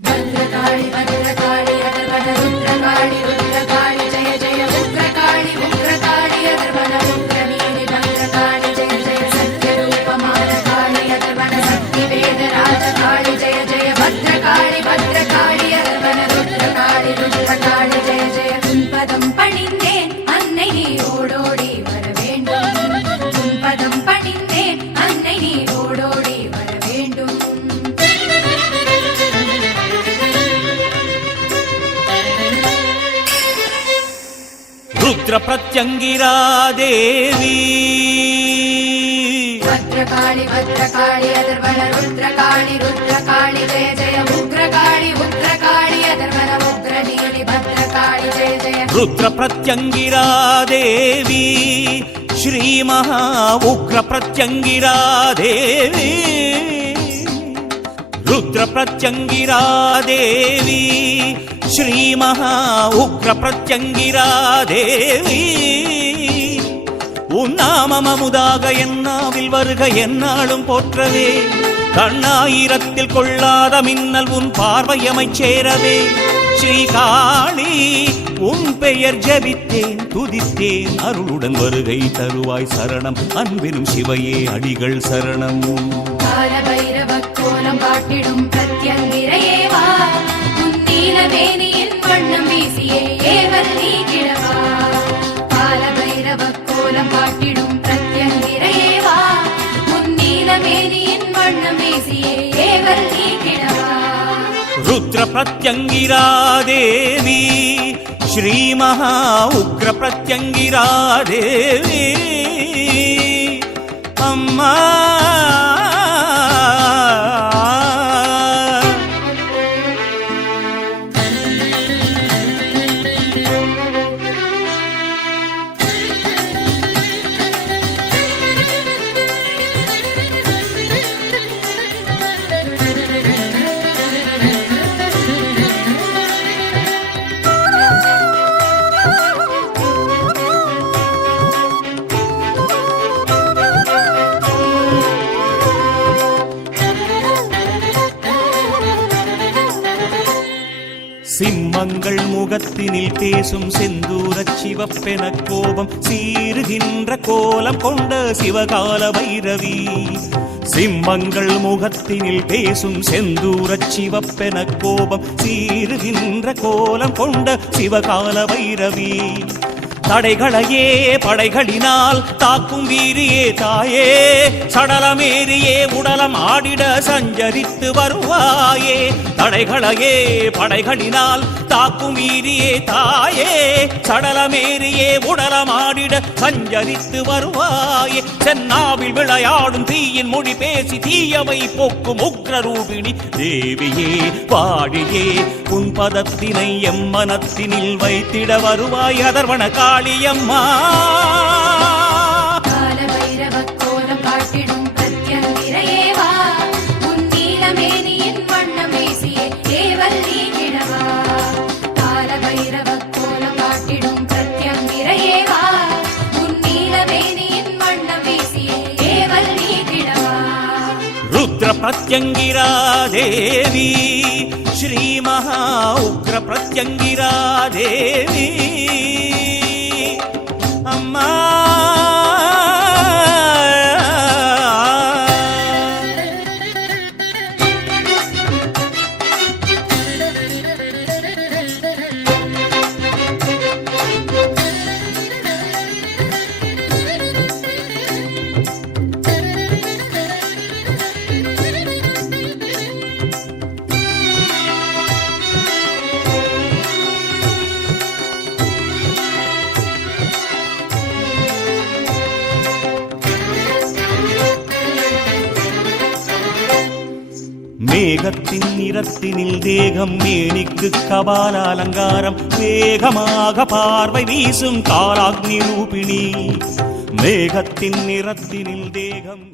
भद्रकाळि भद्रकाळि अगर्भण रुद्रकाळि रुद्रकाळि जय जय उग्रकाळि उग्रकाळि अगर्भण रुद्रवीरि भद्रकाळि जय जय सत्यरूपमानकाळि अगर्भण शक्तिवेदराजकाळि जय जय भद्रकाळि भद्रकाळि अगर्भण रुद्रकाळि रुद्रकाळि जय जय उन्पदं पणिந்தேன் अन्नै நீ ஓடோடி வர வேண்டும் உன்பதம் பணிந்தேன் अन्नै நீ ஓடோடி வர வேண்டும் रुद्र प्रत्यंगिरा देवी भद्रकाळि भद्रकाळि अगर्भण रुद्रकाळि रुद्रकाळि जय जय उग्रकाळि उग्रकाळि अगर्भण उग्रवीरि भद्रकाळि जय जय रुद्र प्रत्यंगिरा देवी श्री महा उग्र प्रत्यंगिरा देवी रुद्र प्रत्यंगिरा देवी श्री महा उग्र प्रत्यंगिरा देवी உன் நாமமுதாக என்னாவில் வருக என்னாலும் போற்றவே கண்ணாயிரத்தில் கொள்ளாத மின்னல் உன் பார்வையமைச் சேரவே ஸ்ரீகாளி உன் பெயர் ஜபித்தேன் துதித்தேன் அருளுடன் வருகை தருவாய் சரணம் அன்பிலும் சிவையே அடிகள் சரணம் கால பைரவ கோலம் காட்டிடும் பிரத்யங்கிரையே வா உன் நீலவேணியின் வண்ணம் வீசியே ஏவல் நீக்கிடவா கால பைரவ கோலம் காட்டிடும் பிரத்யங்கிரையே வா உன் நீலவேணியின் வண்ணம் வீசியே ஏவல் நீக்கிடவா रुद्र प्रत्यंगिरा देवी श्री महा उग्र प्रत्यंगिरा देवी अम्मा சிம்மங்கள் முகத்தினில் பேசும் செந்தூரச் சிவப்பென கோபம் சீறுகின்ற கோலம் கொண்ட சிவகால பைரவி சிம்மங்கள் முகத்தினில் பேசும் செந்தூரச் சிவப்பென கோபம் சீறுகின்ற கோலம் கொண்ட சிவகால பைரவி தடைகளையே படைகளினால் தாக்கும் வீரியே தாயே சடலமேறியே உடலம் ஆடிட சஞ்சரித்து வருவாயே தடைகளையே படைகளினால் தாக்கும் வீரியே தாயே சடலமேறியே உடலம் ஆடிட சஞ்சரித்து வருவாயே சென்னாவில் விளையாடும் தீயின் மொழி பேசி தீயவை போக்கும் உக்ரரூபிணி தேவியே வாழியே உன் பதத்தினை எம் மனத்தினில் வைத்திட வருவாய் அதர்வன காளியம்மா கால பைரவ கோலம் காட்டிடும் பிரத்யங்கிரையே வா உன் நீலமேனியின் வண்ணம் வீசியே ஏவல் நீக்கிடவா கால பைரவ கோலம் காட்டிடும் பிரத்யங்கிரையே வா உன் நீலமேனியின் வண்ணம் வீசியே ஏவல் நீக்கிடவா रुद्र प्रत्यंगिरा देवी श्री महा उग्र प्रत्यंगिरा देवी अम्मा மேகத்தின் நிறத்தினில் தேகம் மேனிக்கு கபால அலங்காரம் வேகமாக பார்வை வீசும் காலாக்னி ரூபிணி மேகத்தின் நிறத்தினில் தேகம்